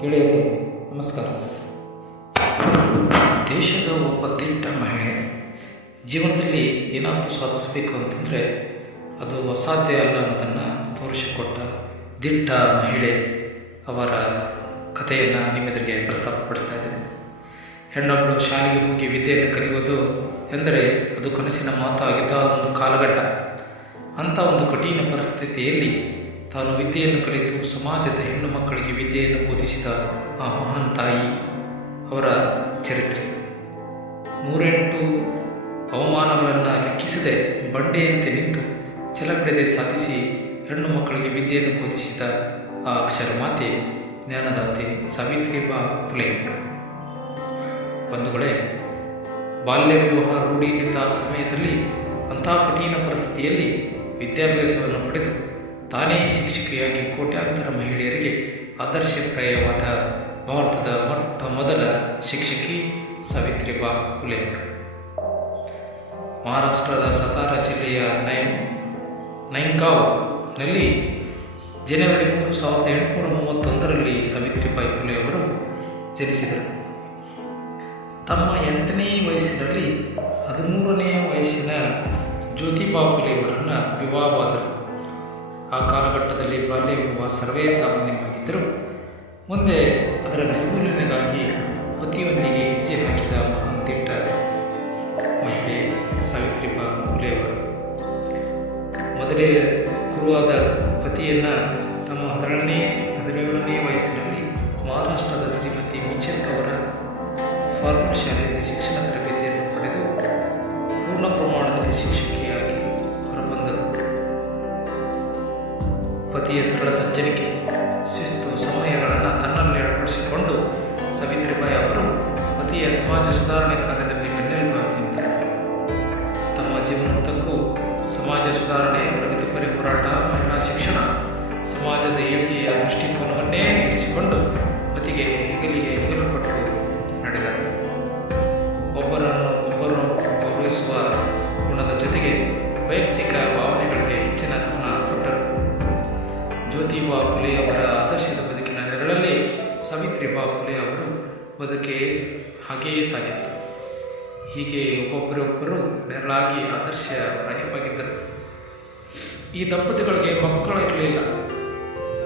ಗೆಳೆಯರೇ, ನಮಸ್ಕಾರ. ದೇಶದ ಒಬ್ಬ ದಿಟ್ಟ ಮಹಿಳೆ, ಜೀವನದಲ್ಲಿ ಏನಾದರೂ ಸಾಧಿಸಬೇಕು ಅಂತಂದರೆ ಅದು ಅಸಾಧ್ಯ ಅಲ್ಲ ಅನ್ನೋದನ್ನು ತೋರಿಸಿಕೊಟ್ಟ ದಿಟ್ಟ ಮಹಿಳೆ ಅವರ ಕಥೆಯನ್ನು ನಿಮ್ಮೆದುರಿಗೆ ಪ್ರಸ್ತಾಪಪಡಿಸ್ತಾ ಇದ್ದೇನೆ. ಹೆಣ್ಣೊಬ್ಬಳು ಶಾಲೆಗೆ ಹೋಗಿ ವಿದ್ಯೆಯನ್ನು ಕಲಿಯುವುದು ಎಂದರೆ ಅದು ಕನಸಿನ ಮಾತಾಗಿದ್ದ ಒಂದು ಕಾಲಘಟ್ಟ. ಅಂಥ ಒಂದು ಕಠಿಣ ಪರಿಸ್ಥಿತಿಯಲ್ಲಿ ತಾನು ವಿದ್ಯೆಯನ್ನು ಕಲಿತು ಸಮಾಜದ ಹೆಣ್ಣು ಮಕ್ಕಳಿಗೆ ವಿದ್ಯೆಯನ್ನು ಬೋಧಿಸಿದ ಆ ಮಹಾನ್ ತಾಯಿ ಅವರ ಚರಿತ್ರೆ. ನೂರೆಂಟು ಅವಮಾನಗಳನ್ನು ಲೆಕ್ಕಿಸದೆ ಬಂಡೆಯಂತೆ ನಿಂತು ಛಲಬಿಡದೆ ಸಾಧಿಸಿ ಹೆಣ್ಣು ಮಕ್ಕಳಿಗೆ ವಿದ್ಯೆಯನ್ನು ಬೋಧಿಸಿದ ಆ ಅಕ್ಷರ ಮಾತೆ ಜ್ಞಾನದಾತೆ ಸಾವಿತ್ರಿಬಾ ಫುಲೆ ಬಂಧುಗಳೇ ಬಾಲ್ಯ ವಿವಾಹ ರೂಢಿಯಲ್ಲಿದ್ದ ಆ ಸಮಯದಲ್ಲಿ ಅಂಥ ಕಠಿಣ ಪರಿಸ್ಥಿತಿಯಲ್ಲಿ ವಿದ್ಯಾಭ್ಯಾಸವನ್ನು ಪಡೆದು ತಾನೇ ಶಿಕ್ಷಕಿಯಾಗಿ ಕೋಟ್ಯಾಂತರ ಮಹಿಳೆಯರಿಗೆ ಆದರ್ಶಪ್ರಾಯವಾದ ಭಾರತದ ಮೊಟ್ಟ ಮೊದಲ ಶಿಕ್ಷಕಿ ಸಾವಿತ್ರಿಬಾ ಫುಲೆ ಅವರು. ಮಹಾರಾಷ್ಟ್ರದ ಸತಾರ ಜಿಲ್ಲೆಯ ನೈಮ್ ನೈಂಗಾವ್ನಲ್ಲಿ ಜನವರಿ ಮೂರು ಸಾವಿರದ ಎಂಟುನೂರ ಮೂವತ್ತೊಂದರಲ್ಲಿ ಸಾವಿತ್ರಿಬಾಯಿ ಫುಲೆ ಅವರು ಜನಿಸಿದರು. ತಮ್ಮ ಎಂಟನೇ ವಯಸ್ಸಿನಲ್ಲಿ ಹದಿಮೂರನೇ ವಯಸ್ಸಿನ ಜ್ಯೋತಿಬಾ ಫುಲೆಯವರನ್ನು ವಿವಾಹವಾದರು. ಆ ಕಾಲಘಟ್ಟದಲ್ಲಿ ಬಾಲ್ಯ ವಿವಾಹ ಸರ್ವೇ ಸಾಮಾನ್ಯವಾಗಿದ್ದರು ಮುಂದೆ ಅದರ ನಿರ್ಮೂಲನೆಗಾಗಿ ಪತಿಯೊಂದಿಗೆ ಹೆಜ್ಜೆ ಹಾಕಿದ ಮಹಾನ್ ದಿಟ್ಟ ಮಹಿಳೆ ಸಾವಿತ್ರಿಬಾ ಫುಲೆಯವರು ಮೊದಲೇ ಗುರುವಾದ ಪತಿಯನ್ನು ತಮ್ಮ ಹದಿನೇಳನೇ ಹದಿನೇಳನೇ ವಯಸ್ಸಿನಲ್ಲಿ ಮಹಾರಾಷ್ಟ್ರದ ಶ್ರೀಮತಿ ಮಿಚಲ್ ಅವರ ಫಾರ್ಮಲ್ ಶಾಲೆಯಲ್ಲಿ ಶಿಕ್ಷಣ ತರಬೇತಿಯನ್ನು ಪಡೆದು ಪೂರ್ಣ ಪ್ರಮಾಣದಲ್ಲಿ ಶಿಕ್ಷಕಿಯಾಗಿ ಪತಿಯ ಸರಳ ಸಜ್ಜನಿಕೆ. ಶಿಸ್ತು ಸಮಯಗಳನ್ನು ತನ್ನಲ್ಲಿ ಅಳವಡಿಸಿಕೊಂಡು ಸಾವಿತ್ರಿಬಾಯಿ ಅವರು ಪತಿಯ ಸಮಾಜ ಸುಧಾರಣೆ ಬದುಕೆ ಹಾಗೆಯೇ ಸಾಗಿತ್ತು ಹೀಗೆ ಒಬ್ಬೊಬ್ಬರೊಬ್ಬರು ನೆರಳಾಗಿ ಆದರ್ಶ ಪ್ರಾಯವಾಗಿದ್ದರು. ಈ ದಂಪತಿಗಳಿಗೆ ಮಕ್ಕಳು ಇರಲಿಲ್ಲ.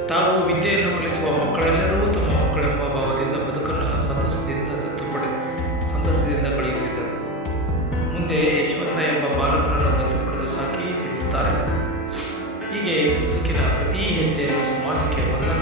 ತಾವು ವಿದ್ಯೆಯನ್ನು ಕಲಿಸುವ ಮಕ್ಕಳೆಲ್ಲರೂ ತಮ್ಮ ಮಕ್ಕಳೆಂಬ ಭಾವದಿಂದ ಬದುಕನ್ನು ಸಂತಸದಿಂದ ದತ್ತು ಪಡೆದು ಸಂತಸದಿಂದ ಕಳೆಯುತ್ತಿದ್ದರು. ಮುಂದೆ ಯಶವಂತ ಎಂಬ ಬಾಲಕರನ್ನು ದತ್ತು ಪಡೆದು ಸಾಕಿ ಸಿಗುತ್ತಾರೆ ಹೀಗೆ ಬದುಕಿನ ಪ್ರತಿ ಹೆಜ್ಜೆಯನ್ನು ಸಮಾಜಕ್ಕೆ ಬಂಧನ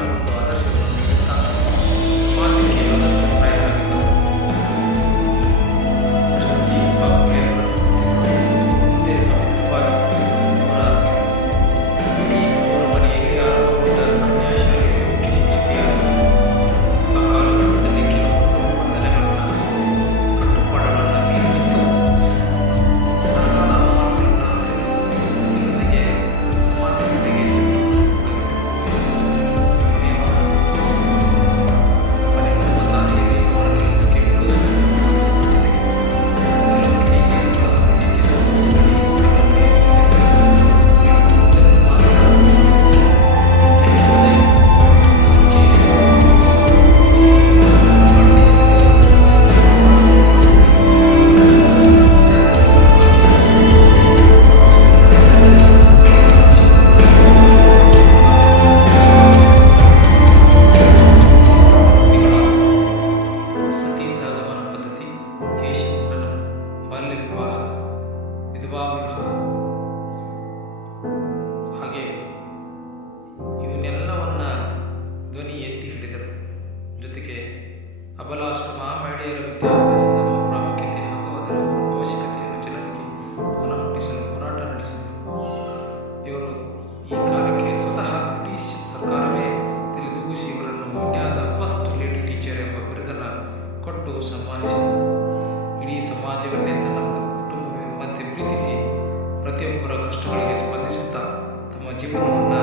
ಕೊಟ್ಟು ಸನ್ಮಾನಿಸಿದರು. ಇಡೀ ಸಮಾಜವನ್ನೇ ತನ್ನ ಕುಟುಂಬವೆಂಬಂತೆ ಪ್ರೀತಿಸಿ ಪ್ರತಿಯೊಬ್ಬರ ಕಷ್ಟಗಳಿಗೆ ಸ್ಪಂದಿಸುತ್ತಾ ತಮ್ಮ ಜೀವನವನ್ನು